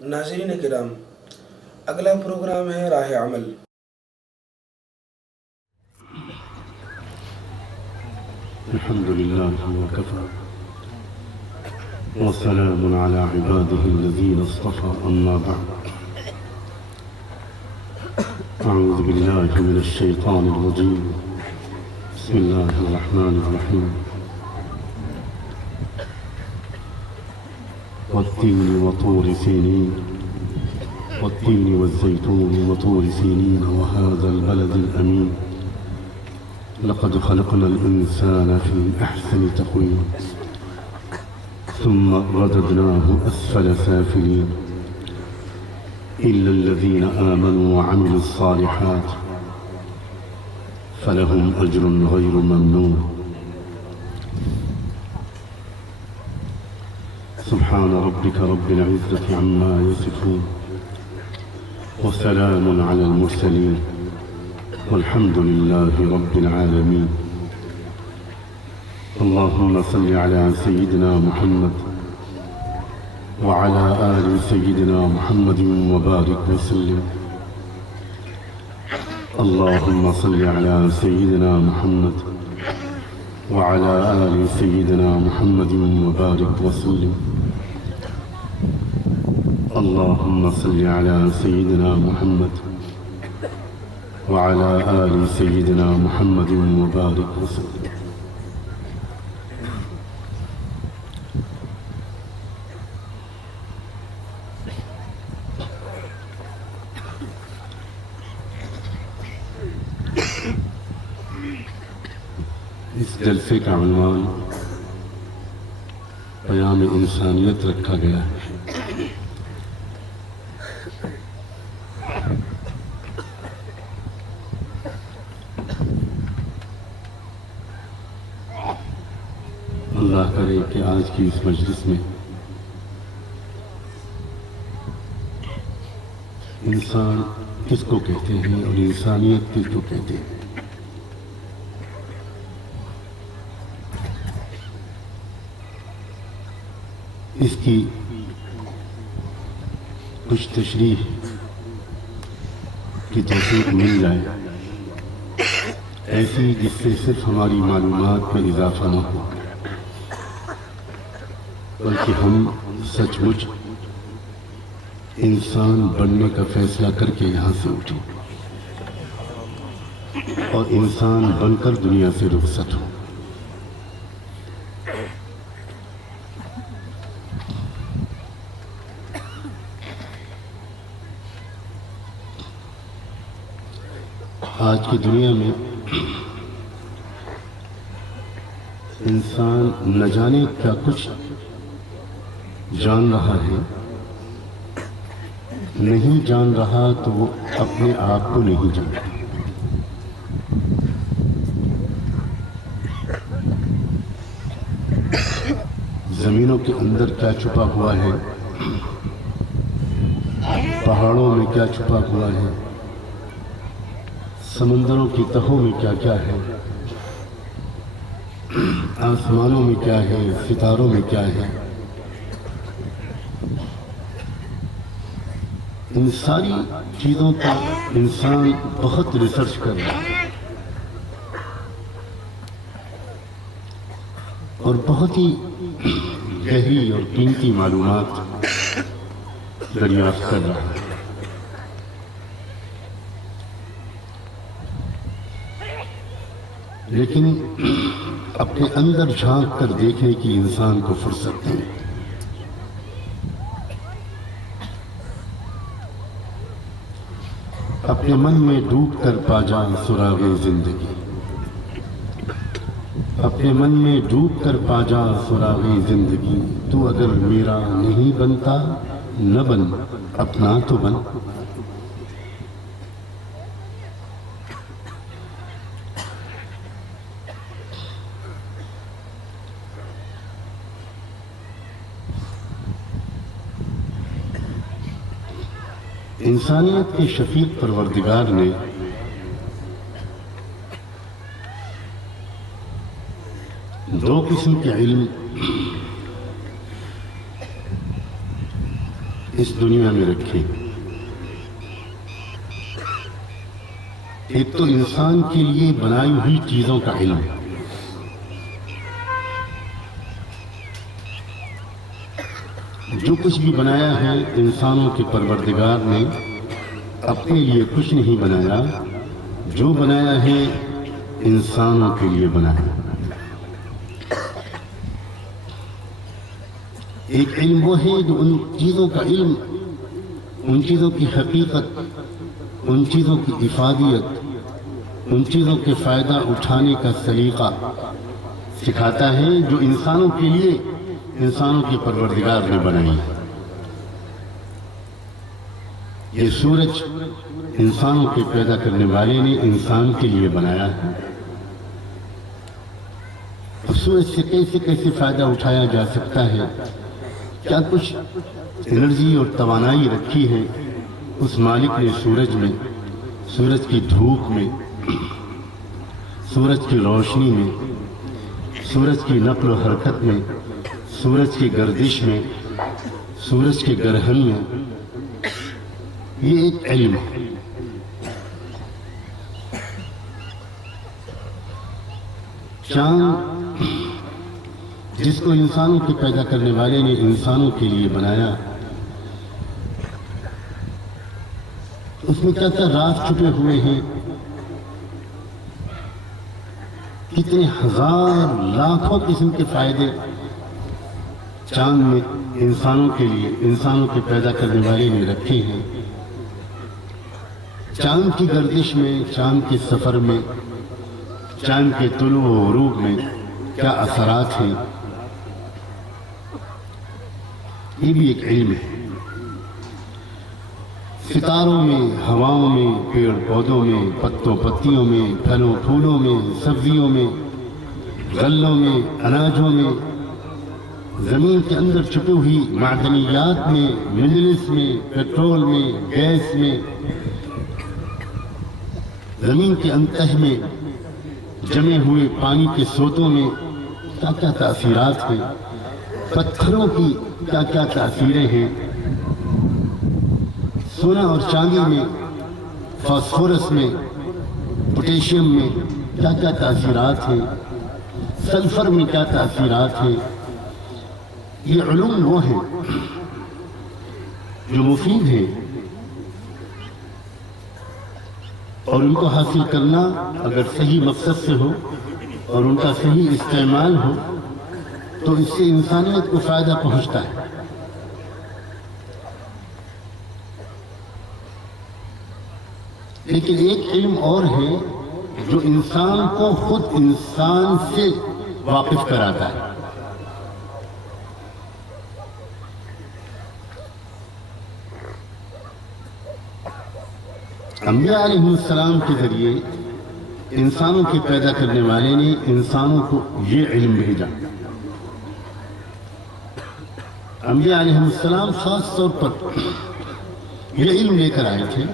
ناظرین کرام، اگلا پروگرام ہے راہ عمل۔ الحمد لله وكفى وسلام على عباده الذين اصطفى، أما بعد، أعوذ بالله من الشيطان الرجيم، بسم الله الرحمن الرحيم، والتين وطور سينين، والتين والزيتون وطور سينين، وهذا البلد الأمين، لقد خلقنا الإنسان في أحسن تقويم، ثم رددناه أسفل سافلين، إلا الذين آمنوا وعملوا الصالحات فلهم أجر غير ممنون. سبحان ربك رب العزة عما يصفون، وسلام على المرسلين، والحمد لله رب العالمين. اللهم صل على سيدنا محمد وعلى آل سيدنا محمد وبارك وسلم. اللهم صل على سيدنا محمد وعلى آل سيدنا محمد وبارك وسلم. اللهم صل على سيدنا محمد وعلى آل سيدنا محمد وبارك وسلم. اس جلسے کا عنوان پیام انسانیت رکھا گیا ہے۔ اللہ کرے کہ آج کی اس مجلس میں انسان کس کو کہتے ہیں اور انسانیت کس کو کہتے ہیں، اس کی کچھ تشریح کی توفیق مل جائے، ایسی جس سے صرف ہماری معلومات میں اضافہ نہ ہو، بلکہ ہم سچ مچ انسان بننے کا فیصلہ کر کے یہاں سے اٹھیں اور انسان بن کر دنیا سے رخصت ہو۔ آج کی دنیا میں انسان نہ جانے کیا کچھ جان رہا ہے، نہیں جان رہا تو وہ اپنے آپ کو نہیں جانتا۔ زمینوں کے اندر کیا چھپا ہوا ہے، پہاڑوں میں کیا چھپا ہوا ہے، سمندروں کی تہوں میں کیا کیا ہے، آسمانوں میں کیا ہے، ستاروں میں کیا ہے، ان ساری چیزوں پر انسان بہت ریسرچ کر رہا ہے اور بہت ہی گہری اور قیمتی معلومات دریافت کر رہا ہے۔ لیکن اپنے اندر جھانک کر دیکھنے کی انسان کو فرصت نہیں۔ اپنے من میں ڈوب کر پا جا سراغ زندگی، اپنے من میں ڈوب کر پا جا سراغ زندگی، تو اگر میرا نہیں بنتا نہ بن، اپنا تو بن۔ انسانیت کے شفیق پروردگار نے دو قسم کے علم اس دنیا میں رکھے. ایک تو انسان کے لیے بنائی ہوئی چیزوں کا علم. جو کچھ بھی بنایا ہے انسانوں کے پروردگار نے اپنے لیے کچھ نہیں بنایا، جو بنایا ہے انسانوں کے لیے بنایا. ایک علم وہ ہے جو ان چیزوں کا علم، ان چیزوں کی حقیقت، ان چیزوں کی افادیت، ان چیزوں کے فائدہ اٹھانے کا سلیقہ سکھاتا ہے جو انسانوں کے لیے انسانوں کے پروردگار نے بنائی. یہ سورج انسانوں کے پیدا کرنے والے نے انسان کے لیے بنایا ہے. سورج سے کیسے کیسے فائدہ اٹھایا جا سکتا ہے، کیا کچھ انرجی اور توانائی رکھی ہے اس مالک نے سورج میں، سورج کی دھوپ میں، سورج کی روشنی میں، سورج کی نقل و حرکت میں، سورج کی گردش میں، سورج کے گرہن میں. یہ ایک علم ہے. چاند جس کو انسانوں کے پیدا کرنے والے نے انسانوں کے لیے بنایا، اس میں کیا کیا راز چھپے ہوئے ہیں، کتنے ہزار لاکھوں قسم کے فائدے چاند میں انسانوں کے لیے، انسانوں کے پیدا کرنے والے نے رکھے ہیں. چاند کی گردش میں، چاند کے سفر میں، چاند کے طلوع و غروب میں کیا اثرات ہیں، یہ بھی ایک علم ہے. ستاروں میں، ہواؤں میں، پیڑ پودوں میں، پتوں پتیوں میں، پھلوں پھولوں میں، سبزیوں میں، غلوں میں، اناجوں میں، زمین کے اندر چھپی ہوئی معدنیات میں، منرلز میں، پیٹرول میں، گیس میں، زمین کے انتہہ میں جمے ہوئے پانی کے سوتوں میں کیا کیا تاثیرات ہیں، پتھروں کی کیا کیا تاثیریں ہیں، سونا اور چاندی میں، فاسفورس میں، پوٹیشیم میں کیا کیا تاثیرات ہیں، سلفر میں کیا تاثیرات ہیں. یہ علوم وہ ہیں جو مفید ہیں، اور ان کو حاصل کرنا اگر صحیح مقصد سے ہو اور ان کا صحیح استعمال ہو تو اس سے انسانیت کو فائدہ پہنچتا ہے. لیکن ایک علم اور ہے جو انسان کو خود انسان سے واقف کراتا ہے. انبیاء علیہ السلام کے ذریعے انسانوں کے پیدا کرنے والے نے انسانوں کو یہ علم بھیجا. انبیاء علیہ السلام خاص طور پر یہ علم لے کر آئے تھے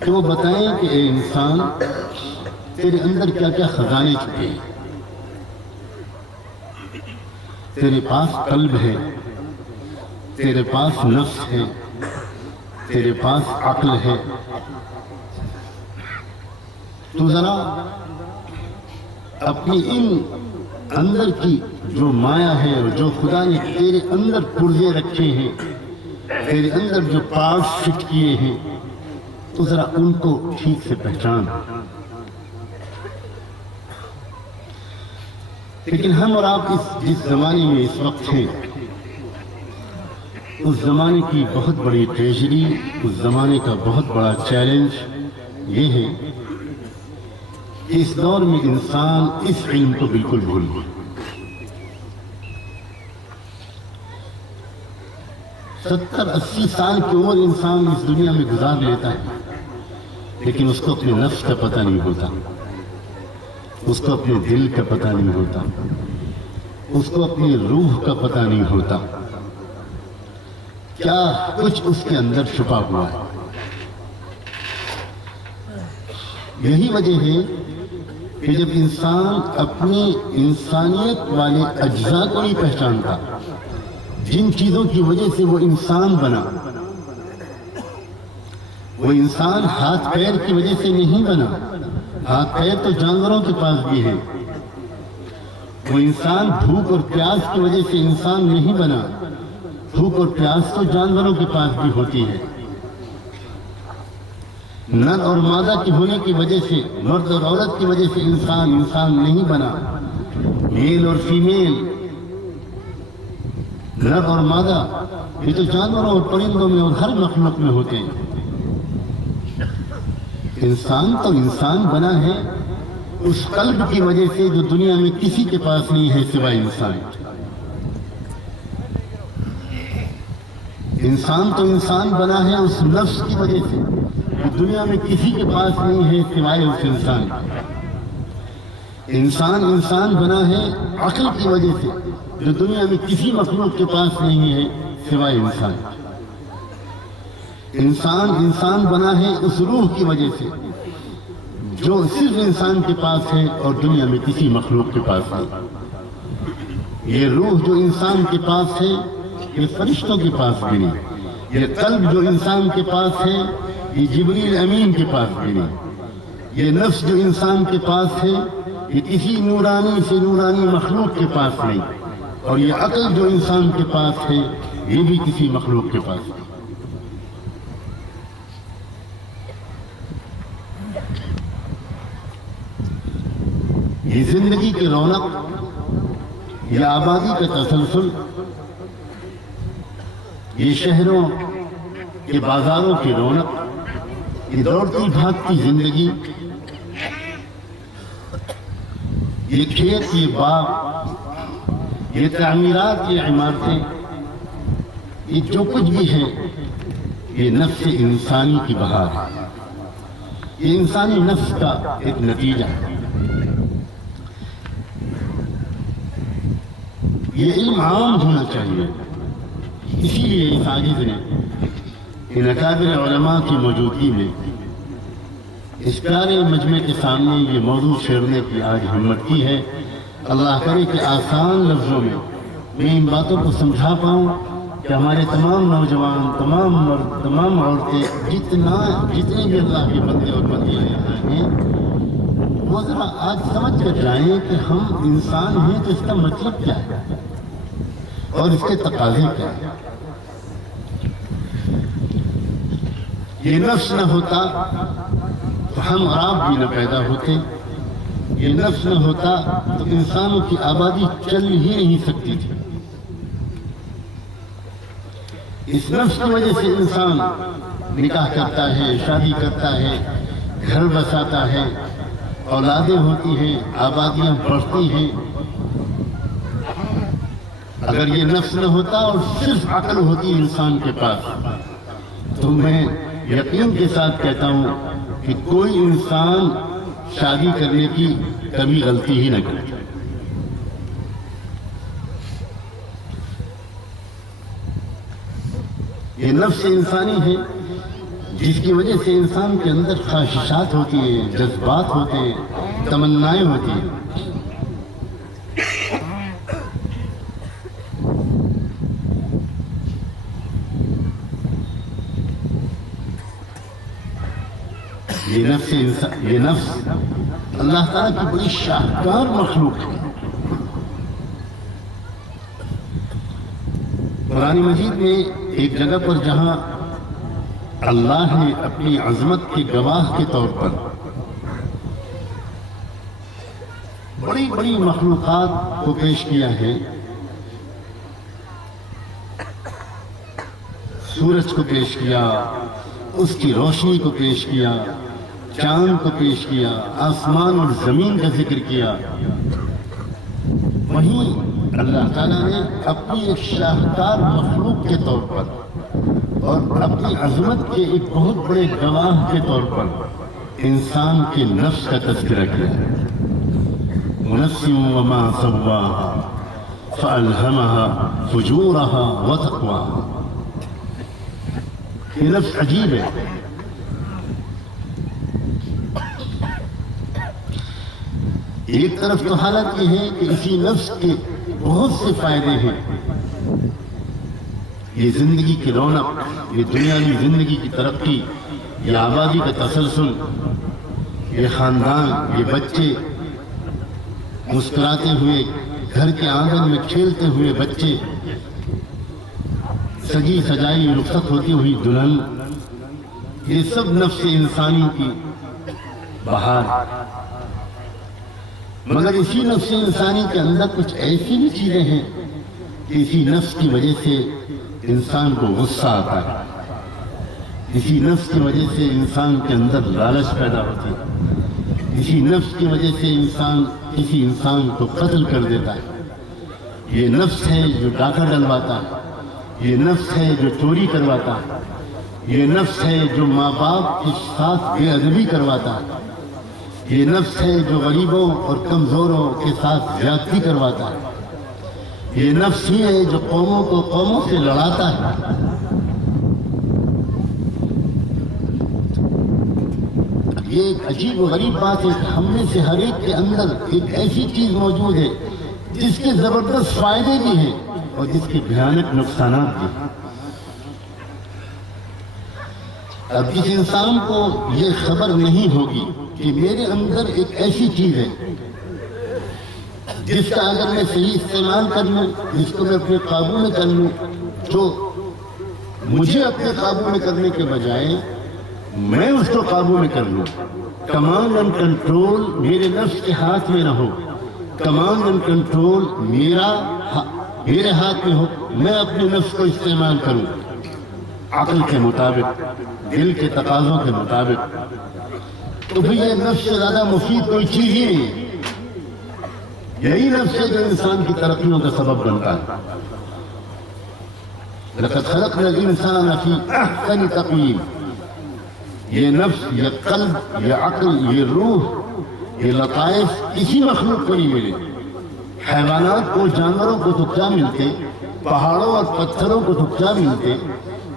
کہ وہ بتائیں کہ اے انسان، تیرے اندر کیا کیا خزانے چھپے ہیں. تیرے پاس قلب ہے، تیرے پاس نفس ہے، تیرے پاس عقل ہے. تو ذرا اپنی ان اندر کی جو مایا ہے اور جو خدا نے تیرے اندر پرزے رکھے ہیں، تیرے اندر جو پارٹس فٹ کیے ہیں، تو ذرا ان کو ٹھیک سے پہچان. لیکن ہم اور آپ جس زمانے میں اس وقت ہیں، اس زمانے کی بہت بڑی ٹریجڈی، اس زمانے کا بہت بڑا چیلنج یہ ہے کہ اس دور میں انسان اس علم کو بالکل بھول گیا. 70-80 سال کی عمر انسان اس دنیا میں گزار لیتا ہے، لیکن اس کو اپنے نفس کا پتہ نہیں ہوتا، اس کو اپنے دل کا پتہ نہیں ہوتا، اس کو اپنی روح کا پتہ نہیں ہوتا، کیا کچھ اس کے اندر چھپا ہوا ہے. یہی وجہ ہے کہ جب انسان اپنی انسانیت والے اجزاء کو نہیں پہچانتا جن چیزوں کی وجہ سے وہ انسان بنا، وہ انسان ہاتھ پیر کی وجہ سے نہیں بنا، ہاتھ پیر تو جانوروں کے پاس بھی ہے۔ وہ انسان بھوک اور پیاس کی وجہ سے انسان نہیں بنا، بھوک اور پیاس تو جانوروں کے پاس بھی ہوتی ہے۔ نر اور مادہ کی ہونے کی وجہ سے، مرد اور عورت کی وجہ سے انسان نہیں بنا، میل اور فیمیل، نر اور مادہ، یہ تو جانوروں اور پرندوں میں اور ہر مخلوق میں ہوتے ہیں۔ انسان تو انسان بنا ہے اس قلب کی وجہ سے جو دنیا میں کسی کے پاس نہیں ہے سوائے انسان۔ انسان تو انسان بنا ہے اس نفس کی وجہ سے جو دنیا میں کسی کے پاس نہیں ہے سوائے اس انسان۔ انسان بنا ہے عقل کی وجہ سے جو دنیا میں کسی مخلوق کے پاس نہیں ہے سوائے انسان۔ انسان بنا ہے اس روح کی وجہ سے جو صرف انسان کے پاس ہے اور دنیا میں کسی مخلوق کے پاس نہیں۔ یہ روح جو انسان کے پاس ہے یہ فرشتوں کے پاس بھی نہیں، یہ قلب جو انسان کے پاس ہے یہ جبریل امین کے پاس بھی نہیں، یہ نفس جو انسان کے پاس ہے یہ کسی نورانی سے نورانی مخلوق کے پاس نہیں، اور یہ عقل جو انسان کے پاس ہے یہ بھی کسی مخلوق کے پاس نہیں۔ یہ زندگی کی رونق، یہ آبادی کا تسلسل، یہ شہروں کے بازاروں کی رونق، یہ دوڑتی بھاگتی زندگی، یہ کھیت، یہ باغ، یہ تعمیرات، یہ عمارتیں، یہ جو کچھ بھی ہے یہ نفس انسانی کی بہار ہے، یہ انسانی نفس کا ایک نتیجہ ہے۔ یہ علم عام ہونا چاہیے، اسی لیے اس عاجز نے ان اکابر علماء کی موجودگی میں اس پیارے مجمع کے سامنے یہ موضوع چھیڑنے کی آج ہمت کی ہے۔ اللہ کرے کہ آسان لفظوں میں ان باتوں کو سمجھا پاؤں کہ ہمارے تمام نوجوان، تمام مرد، تمام عورتیں، جتنے بھی اللہ کے بندے اور بندیاں یہاں ہیں، وہ ذرا آج سمجھ کر جائیں کہ ہم انسان ہیں تو اس کا مطلب کیا ہے اور اس کے تقاضے کیا ہیں۔ یہ نفس نہ ہوتا تو ہم اور آپ بھی نہ پیدا ہوتے، یہ نفس نہ ہوتا تو انسانوں کی آبادی چل ہی نہیں سکتی تھی۔ اس نفس کی وجہ سے انسان نکاح کرتا ہے، شادی کرتا ہے، گھر بساتا ہے، اولادیں ہوتی ہیں، آبادیاں بڑھتی ہیں۔ اگر یہ نفس نہ ہوتا اور صرف عقل ہوتی انسان کے پاس تو میں یقین کے ساتھ کہتا ہوں کہ کوئی انسان شادی کرنے کی کبھی غلطی ہی نہ کرتا۔ یہ نفس انسانی ہے جس کی وجہ سے انسان کے اندر خواہشات ہوتی ہیں، جذبات ہوتے ہیں، تمنائیں ہوتی ہیں۔ یہ نفس اللہ تعالیٰ کی بڑی شاہکار مخلوق ہے۔ قرآن مجید میں ایک جگہ پر جہاں اللہ نے اپنی عظمت کے گواہ کے طور پر بڑی بڑی مخلوقات کو پیش کیا ہے، سورج کو پیش کیا، اس کی روشنی کو پیش کیا، چاند کو پیش کیا، آسمان اور زمین کا ذکر کیا، وہیں اللہ تعالیٰ نے اپنی ایک شاہکار مخلوق کے طور پر اور اپنی عظمت کے ایک بہت بڑے گواہ کے طور پر انسان کے نفس کا تذکرہ کیا ہے۔ وَنَفْسٍ وَمَا سَوَّاهَا فَأَلْهَمَهَا فُجُورَهَا وَتَقْوَاهَا۔ یہ نفس عجیب ہے۔ ایک طرف تو حالت یہ ہے کہ اسی نفس کے بہت سے فائدے ہیں، یہ زندگی کی رونق، یہ دنیاوی زندگی کی ترقی، یہ آبادی کا تسلسل، یہ خاندان، یہ بچے مسکراتے ہوئے گھر کے آنگن میں کھیلتے ہوئے بچے، سجی سجائی رخصت ہوتی ہوئی دلہن، یہ سب نفس انسانی کی بہار۔ مگر اسی نفس انسانی کے اندر کچھ ایسی بھی چیزیں ہیں کہ اسی نفس کی وجہ سے انسان کو غصہ آتا ہے، اسی نفس کی وجہ سے انسان کے اندر لالچ پیدا ہوتی ہے، اسی نفس کی وجہ سے انسان کسی انسان کو قتل کر دیتا ہے۔ یہ نفس ہے جو ڈاکہ ڈلواتا ہے، یہ نفس ہے جو چوری کرواتا ہے، یہ نفس ہے جو ماں باپ کے ساتھ بے ادبی کرواتا ہے، یہ نفس ہے جو غریبوں اور کمزوروں کے ساتھ زیادتی کرواتا ہے، یہ نفس ہی ہے جو قوموں کو قوموں سے لڑاتا ہے۔ یہ ایک عجیب و غریب بات ہے کہ ہم میں سے ہر ایک کے اندر ایک ایسی چیز موجود ہے جس کے زبردست فائدے بھی ہیں اور جس کے بھیانک نقصانات بھی ہیں۔ اب جس انسان کو یہ خبر نہیں ہوگی کہ میرے اندر ایک ایسی چیز ہے جس کا اگر میں صحیح استعمال کر لوں، جس کو میں اپنے قابو میں کر لوں، تو مجھے اپنے قابو میں کرنے کے بجائے میں اس کو قابو میں کر لوں۔ کمانڈ اینڈ کنٹرول میرے نفس کے ہاتھ میں نہ ہو، کمانڈ اینڈ کنٹرول میرے ہاتھ میں ہو، میں اپنے نفس کو استعمال کروں عقل کے مطابق، دل کے تقاضوں کے مطابق، تو پھر یہ نفس سے زیادہ مفید کوئی چیز ہی نہیں ہے۔ یہی نفس ہے جو انسان کی ترقیوں کا سبب بنتا ہے۔ لَقَدْ خَلَقْنَا الْإِنسَانَ فِي أَحْسَنِ تَقْوِيمٍ۔ یہ نفس، یہ قلب، یہ عقل، یہ روح، یہ لطائف کسی مخلوق کو نہیں ملے۔ حیوانات کو، جانوروں کو تو کیا ملتے، پہاڑوں اور پتھروں کو تو کیا ملتے،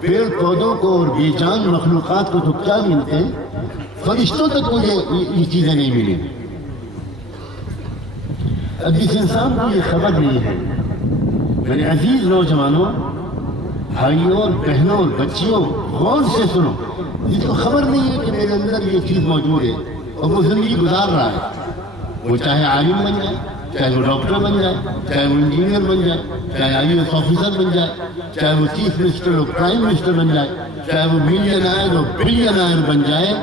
پیڑ پودوں کو اور بے جان مخلوقات کو تو کیا ملتے، فرشتوں تک کو یہ چیزیں نہیں ملی۔ اب جس انسان کو یہ خبر نہیں ہے، میرے عزیز نوجوانوں، بھائیوں اور بہنوں اور بچیوں، غور سے سنو، جس کو خبر نہیں ہے کہ میرے اندر یہ چیز موجود ہے اور وہ زندگی گزار رہا ہے، وہ چاہے عالم بن جائے، چاہے وہ ڈاکٹر بن جائے، چاہے وہ انجینئر بن جائے، چاہے IAS آفیسر بن جائے، چاہے وہ چیف منسٹر اور پرائم منسٹر بن جائے، چاہے وہ ملینائر اور بلینائر بن جائے،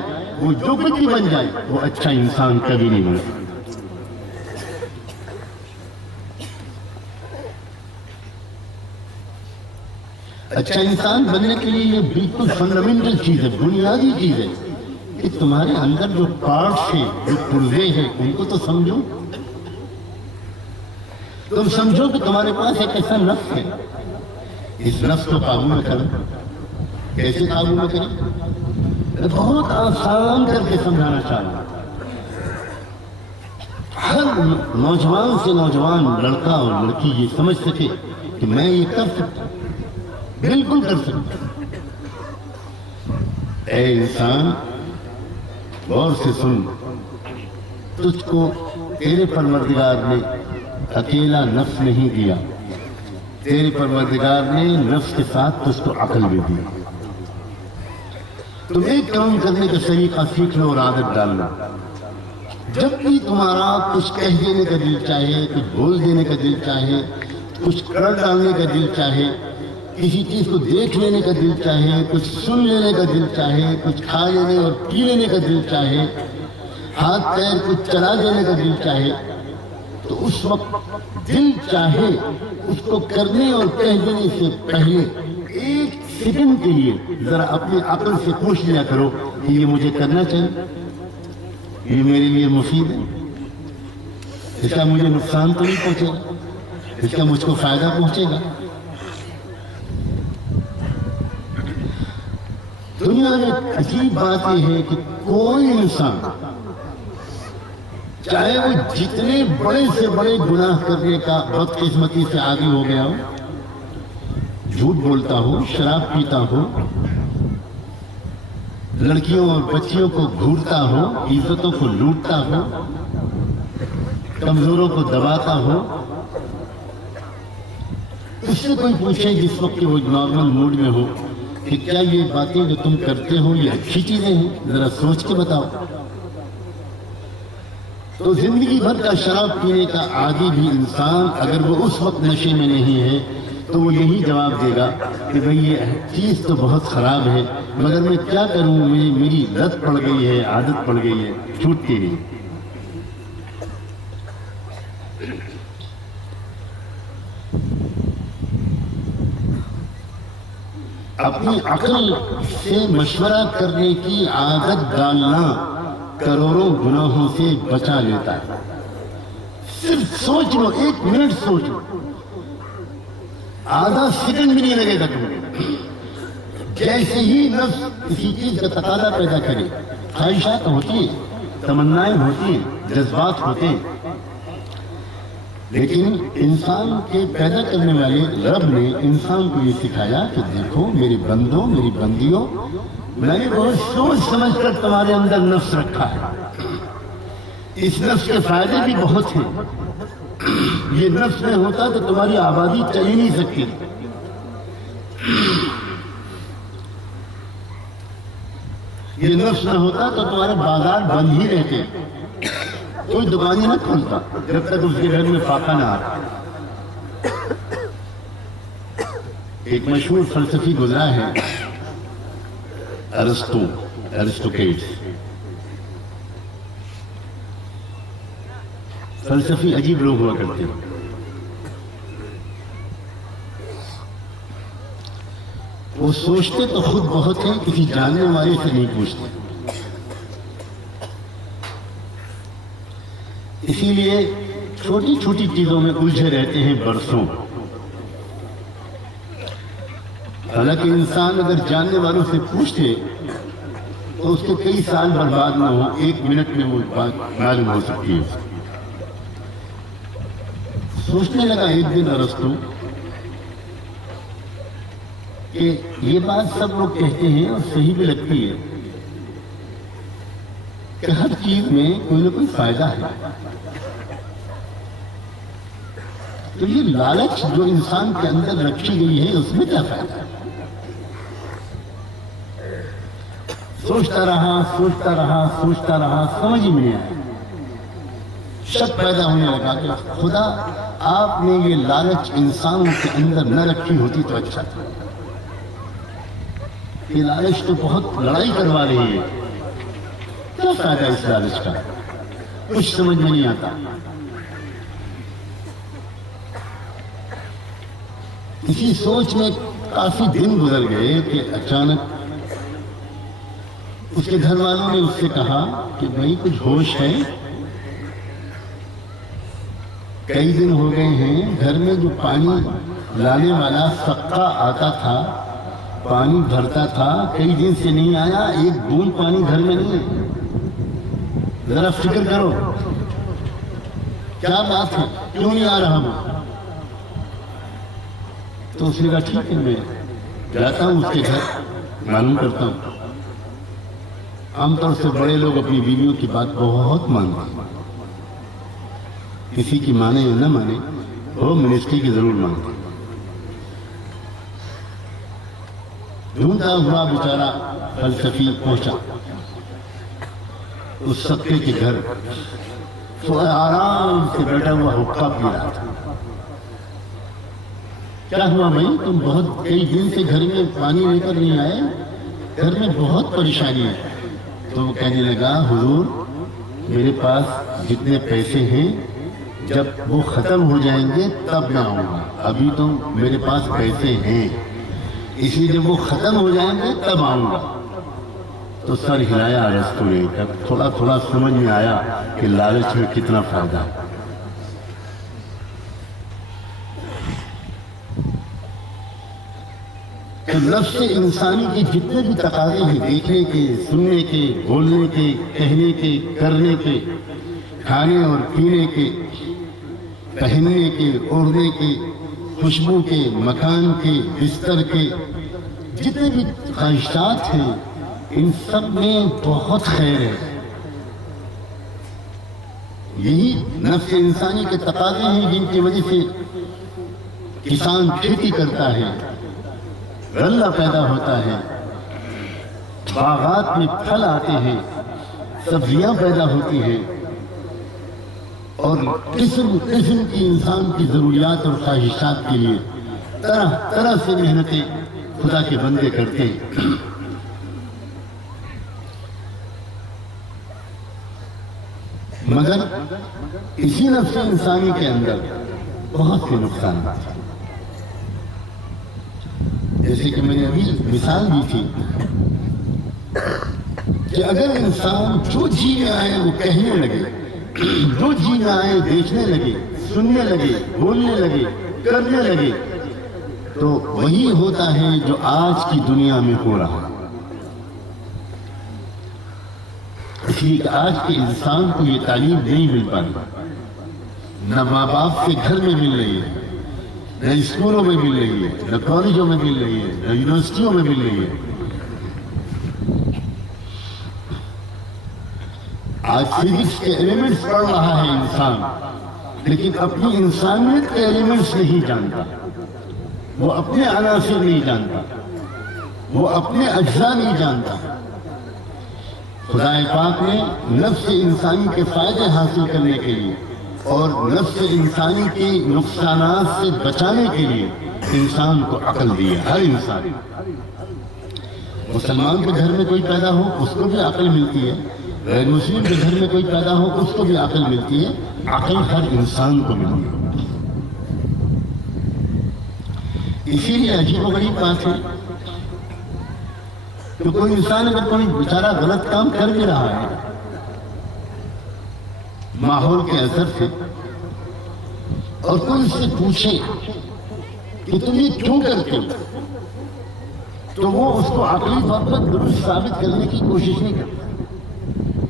وہ جو کچھ بھی بن جائے، وہ اچھا انسان کبھی نہیں بن سکتا۔ اچھا انسان بننے کے لیے یہ بالکل فنڈامنٹل چیز ہے، بنیادی چیز ہے کہ تمہارے اندر جو پارٹس ہیں، جو پرزے ہیں، ان کو تو سمجھو۔ تم سمجھو کہ تمہارے پاس ایک ایسا نفس ہے، اس نفس کو قابو میں کرو۔ کیسے قابو میں کریں؟ میں بہت آسان کر کے سمجھانا چاہ رہا ہوں۔ ہر نوجوان سے نوجوان لڑکا اور لڑکی یہ سمجھ سکے کہ میں یہ کر سکتا ہوں، بالکل کر سکتا ہوں۔ اے انسان، غور سے سن، تجھ کو تیرے پروردگار نے اکیلا نفس نہیں دیا، تیرے پروردگار نے نفس کے ساتھ تجھ کو عقل بھی دی۔ تم ایک کام کرنے کا طریقہ سیکھ لو اور عادت ڈال لو۔ جب بھی تمہارا کچھ کہہ دینے کا دل چاہے، کچھ بول دینے کا دل چاہے، کچھ کر ڈالنے کا دل چاہے، کسی چیز کو دیکھ لینے کا دل چاہے، کچھ سن لینے کا دل چاہے، کچھ کھا لینے اور پی لینے کا دل چاہے، ہاتھ پیر کچھ چلا دینے کا دل چاہے، تو اس وقت دل چاہے اس کو کرنے اور کہہ دینے سے پہلے ایک سیکنڈ کے لیے ذرا اپنے عقل سے پوچھ لیا کرو کہ یہ مجھے کرنا چاہیے، یہ میرے لیے مفید ہے، اس کا مجھے نقصان تو نہیں پہنچے گا، اس کا مجھ کو فائدہ پہنچے گا۔ دنیا میں عجیب بات یہ ہے کہ کوئی انسان، چاہے وہ جتنے بڑے سے بڑے گناہ کرنے کا بدقسمتی سے عادی ہو گیا ہو، جھوٹ بولتا ہو، شراب پیتا ہو، لڑکیوں اور بچیوں کو گھورتا ہو، عزتوں کو لوٹتا ہو، کمزوروں کو دباتا ہو، اس سے کوئی پوچھے جس وقت وہ نارمل موڈ میں ہو کہ کیا یہ باتیں جو تم کرتے ہو یہ اچھی چیزیں ہیں، ذرا سوچ کے بتاؤ. تو زندگی بھر کا شراب پینے کا عادی بھی انسان اگر وہ اس وقت نشے میں نہیں ہے تو وہ یہی جواب دے گا کہ بھئی یہ چیز تو بہت خراب ہے، مگر میں کیا کروں، میری لت پڑ گئی ہے، عادت پڑ گئی ہے، چھوٹتی نہیں. اپنی عقل سے مشورہ کرنے کی عادت ڈالنا کروڑوں گناہوں سے بچا لیتا ہے. صرف سوچ لو، 1 منٹ سوچ لو، آدھا سیکنڈ بھی نہیں لگے گا تمہیں. جیسے ہی نفس کسی چیز کا تقاضا پیدا کرے، خواہشات ہوتی ہیں، تمنائیں ہوتی ہیں، جذبات ہوتے ہیں، لیکن انسان کے پیدا کرنے والے رب نے انسان کو یہ سکھایا کہ دیکھو میرے بندوں، میری بندیوں، میں نے بہت سوچ سمجھ کر تمہارے اندر نفس رکھا ہے. اس نفس کے فائدے بھی بہت ہیں. یہ نفس میں ہوتا تو تمہاری آبادی چل ہی نہیں سکتی. یہ نفس نہ ہوتا تو تمہارے بازار بند ہی رہتے، کوئی دکان ہی نہ کھولتا جب تک اس کے گھر میں فاقہ نہ آتا. ایک مشہور فلسفی گزرا ہے ارسطوکریٹس. فلسفی عجیب لوگ ہوا کرتے ہیں. وہ سوچتے تو خود بہت ہیں، کسی جاننے والے سے نہیں پوچھتے. اسی لیے چھوٹی چھوٹی چیزوں میں الجھے رہتے ہیں برسوں. حالانکہ انسان اگر جاننے والوں سے پوچھتے تو اس کے کئی سال برباد نہ ہو، 1 منٹ میں وہ بات معلوم ہو سکتی ہے. سوچنے لگا ایک دن ارسطو کہ یہ بات سب لوگ کہتے ہیں اور صحیح بھی لگتی ہے کہ ہر چیز میں کوئی نہ کوئی فائدہ ہے. تو یہ لالچ جو انسان کے اندر رکھی گئی ہے اس میں کیا فائدہ ہے؟ سوچتا رہا سمجھ ہی نہیں آیا. شک پیدا ہونے لگا کہ خدا آپ نے یہ لالچ انسانوں کے اندر نہ رکھی ہوتی تو اچھا تھا. یہ لالچ تو بہت لڑائی کروا رہی ہے، کیا فائدہ اس لالچ کا؟ کچھ سمجھ میں نہیں آتا. اسی سوچ میں کافی دن گزر گئے کہ اچانک اس کے گھر والوں نے اس سے کہا کہ بھائی کچھ ہوش ہے؟ کئی دن ہو گئے ہیں گھر میں جو پانی لانے والا سقا آتا تھا، پانی بھرتا تھا، کئی دن سے نہیں آیا، 1 بوند پانی گھر میں نہیں ہے. ذرا فکر کرو کیا بات ہے، کیوں نہیں آ رہا وہ؟ تو اس نے کہا ٹھیک ہے میں جاتا ہوں اس کے گھر، معلوم کرتا ہوں. عام طور سے بڑے لوگ اپنی بیویوں کی بات بہت مانتے ہیں، کسی کی مانے یا نہ مانے، وہ منسٹری کی ضرور مانتے. ڈھونڈتا ہوا بیچارہ فلسفی پہنچا اس سکے کے گھر. تو آرام سے بیٹھا ہوا حقہ پی رہا تھا. کیا ہوا بھائی، تم بہت کئی دن سے گھر میں پانی لے کر نہیں آئے، گھر میں بہت پریشانی ہے. تو وہ کہنے لگا حضور میرے پاس جتنے پیسے ہیں جب وہ ختم ہو جائیں گے تب میں آؤں گا، ابھی تو میرے پاس پیسے ہیں، اس لیے جب وہ ختم ہو جائیں گے تب آؤں گا. تو سر ہلایا ارسطو نے، تھوڑا تھوڑا سمجھ میں آیا کہ لالچ میں کتنا فائدہ ہے. تو نفس انسانی کے جتنے بھی تقاضے ہیں، دیکھنے کے، سننے کے، بولنے کے، کہنے کے، کرنے کے، کھانے اور پینے کے، پہننے کے، اوڑھنے کے، خوشبو کے، مکان کے، بستر کے، جتنے بھی خواہشات ہیں ان سب میں بہت خیر ہے. یہی نفس انسانی کے تقاضے ہیں جن کی وجہ سے کسان کھیتی کرتا ہے، غلہ پیدا ہوتا ہے، باغات میں پھل آتے ہیں، سبزیاں پیدا ہوتی ہیں، اور قسم قسم کی انسان کی ضروریات اور خواہشات کے لیے طرح طرح سے محنتیں خدا کے بندے کرتے ہیں۔ مگر اسی نفس انسانی کے اندر بہت سے نقصانات ہیں۔ جیسے کہ میں نے ابھی مثال دی تھی کہ اگر انسان جو جی میں آئے وہ کہنے لگے، جو جی میں آئے دیکھنے لگے، سننے لگے، بولنے لگے، کرنے لگے، تو وہی ہوتا ہے جو آج کی دنیا میں ہو رہا ہے۔ اس لیے کہ آج کے انسان کو یہ تعلیم نہیں مل پاتی، نہ ماں باپ کے گھر میں مل رہی ہے، نہ اسکولوں میں مل رہی ہے، نہ کالجوں میں مل رہی ہے، نہ یونیورسٹیوں میں مل رہی ہے۔ آج فزکس کے ایلیمنٹس پڑھ رہا ہے انسان، لیکن اپنی انسانیت کے ایلیمنٹس نہیں جانتا، وہ اپنے عناصر نہیں جانتا، وہ اپنے اجزاء نہیں جانتا۔ خدا پاک نے نفس انسانی کے فائدے حاصل کرنے کے لیے اور نفس انسانی کے نقصانات سے بچانے کے لیے انسان کو عقل دی ہے۔ ہر انسان، مسلمان کے گھر میں کوئی پیدا ہو اس کو بھی عقل ملتی ہے، غیر مسلم کے گھر میں کوئی پیدا ہو اس کو بھی عقل ملتی ہے۔ عقل ہر انسان کو ملتی ہے۔ اسی لیے عجیب و غریب بات ہے کہ کوئی انسان اگر کوئی بیچارہ غلط کام کر بھی رہا ہے ماحول کے اثر سے، اور کوئی اس سے پوچھے کہ تم یہ کیوں کرتے ہو، تو وہ اس کو عقلی طور پر درست ثابت کرنے کی کوشش نہیں کرتا۔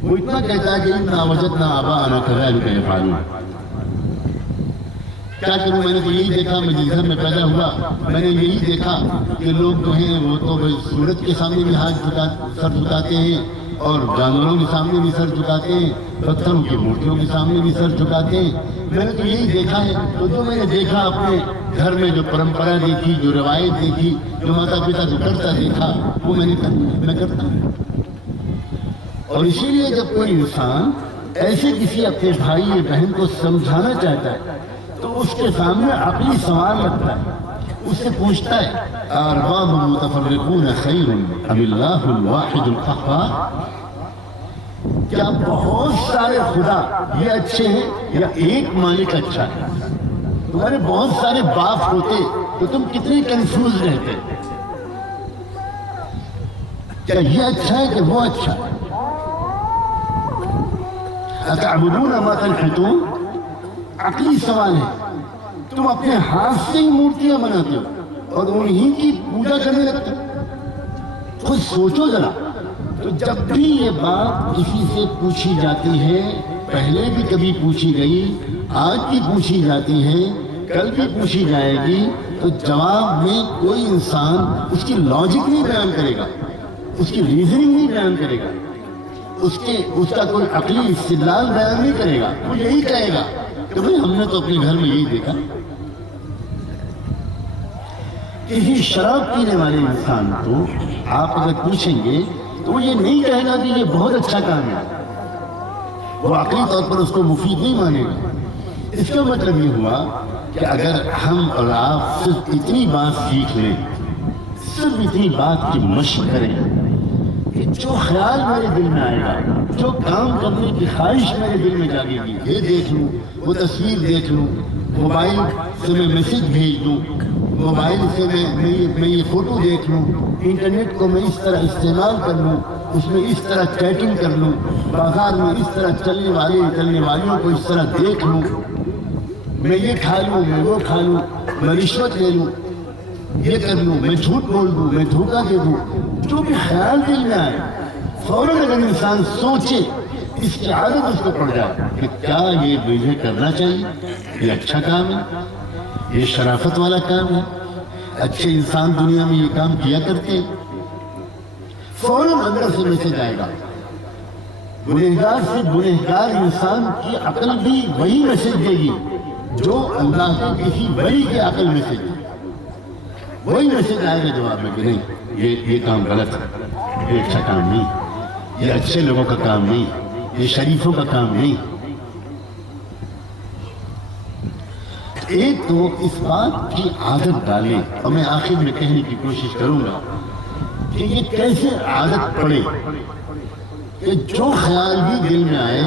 وہ اتنا کہتا ہے کہ اِنَّا وَجَدْنَا آبَاءَنَا كَذَلِكَ يَفْعَلُونَ۔ کیا کروں، میں نے تو یہی دیکھا، میں جس گھر میں پیدا ہوا میں نے یہی دیکھا کہ لوگ جو ہیں وہ تو سورج کے سامنے بھی سر جھکاتے ہیں، اور جانوروں کے سامنے بھی سر جھکاتے ہیں، پتھروں کی مورتیوں کے سامنے بھی سر جھکاتے ہیں۔ میں نے تو یہی دیکھا ہے۔ تو جو میں نے دیکھا اپنے گھر میں، جو پرمپرا دیکھی، جو روایت دیکھی، جو ماتا پتا کو کرتا دیکھا، وہ میں کرتا ہوں۔ اور اسی لیے جب کوئی انسان ایسے کسی اپنے بھائی یا بہن کو سمجھانا چاہتا ہے تو اس کے سامنے عقلی سوال رکھتا ہے، اس سے پوچھتا ہے ارباب متفرقون خیر ام اللہ الواحد القہار؟ کیا بہت سارے خدا یہ اچھے ہیں یا ایک مالک اچھا ہے؟ تمہارے بہت سارے باپ ہوتے تو تم کتنے کنفیوز رہتے، کیا یہ اچھا ہے کہ وہ اچھا ہے؟ اتعبدون ما تنحتون؟ عقلی سوال ہے۔ تم اپنے ہاتھ سے ہی مورتیاں بناتے ہو اور انہی کی پوجا کرنے لگتے ہو۔ خود سوچو ذرا۔ تو جب بھی یہ بات کسی سے پوچھی جاتی ہے، پہلے بھی کبھی پوچھی گئی، آج بھی پوچھی جاتی ہے، کل بھی پوچھی جائے گی، تو جواب میں کوئی انسان اس کی لاجک نہیں بیان کرے گا، اس کی ریزننگ نہیں بیان کرے گا، اس کا کوئی عقلی استدلال بیان نہیں کرے گا۔ وہ یہی کہے گا کہ بھئی ہم نے تو اپنے گھر میں یہی دیکھا۔ کسی شراب پینے والے انسان کو آپ اگر پوچھیں گے تو وہ یہ نہیں کہے گا کہ یہ بہت اچھا کام ہے، وہ عقلی طور پر اس کو مفید نہیں مانے گا۔ اس کا مطلب یہ ہوا کہ اگر ہم اور آپ صرف اتنی بات سیکھ لیں، صرف اتنی بات کی مشق کریں کہ جو خیال میرے دل میں آئے گا، جو کام کرنے کی خواہش میرے دل میں جاگے گی، یہ دیکھ لوں، وہ تصویر دیکھ لوں، موبائل سے میں میسج بھیج دوں، موبائل سے میں یہ فوٹو دیکھ لوں، انٹرنیٹ کو میں اس طرح استعمال کر لوں، اس میں اس طرح چیٹنگ کر لوں، بازار میں اس طرح چلنے والیوں کو اس طرح دیکھ لوں، میں یہ کھا لوں، میں وہ کھا لوں، میں رشوت لے لوں، یہ کر لوں، میں جھوٹ بول دوں، میں دھوکہ دے دوں، جو بھی خیال دل میں آئے فوراً اگر انسان سوچے، اس کی عادت اس کو پڑ جائے کہ کیا یہ مجھے کرنا چاہیے، یہ اچھا کام ہے، یہ شرافت والا کام ہے، اچھے انسان دنیا میں یہ کام کیا کرتے ہیں، فوراً اندر سے میسج آئے گا۔ گنہگار سے گنہگار انسان کی عقل بھی وہی میسج دے گی جو اللہ کے کسی ولی کے عقل میں سے وہی میسج آئے گا جواب میں کہ نہیں یہ کام غلط ہے، یہ اچھا کام نہیں، یہ اچھے لوگوں کا کام نہیں، یہ شریفوں کا کام نہیں۔ ایک تو اس بات کی عادت ڈالیں، اور میں آخر میں کہنے کی کوشش کروں گا کہ یہ کیسے عادت پڑے کہ جو خیال بھی دل میں آئے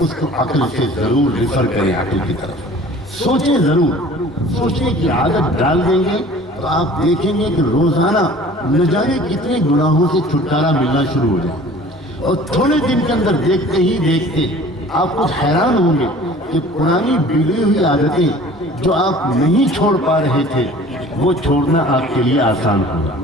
اس کو عقل سے ضرور ریفر کریں، عقل کی طرف سوچیں، ضرور سوچنے کی عادت ڈال دیں گے تو آپ دیکھیں گے کہ روزانہ نہ جانے کتنے گناہوں سے چھٹکارا ملنا شروع ہو جائے، اور تھوڑے دن کے اندر دیکھتے ہی دیکھتے آپ کو حیران ہوں گے کہ پرانی بگڑی ہوئی عادتیں جو آپ نہیں چھوڑ پا رہے تھے وہ چھوڑنا آپ کے لیے آسان ہوگا۔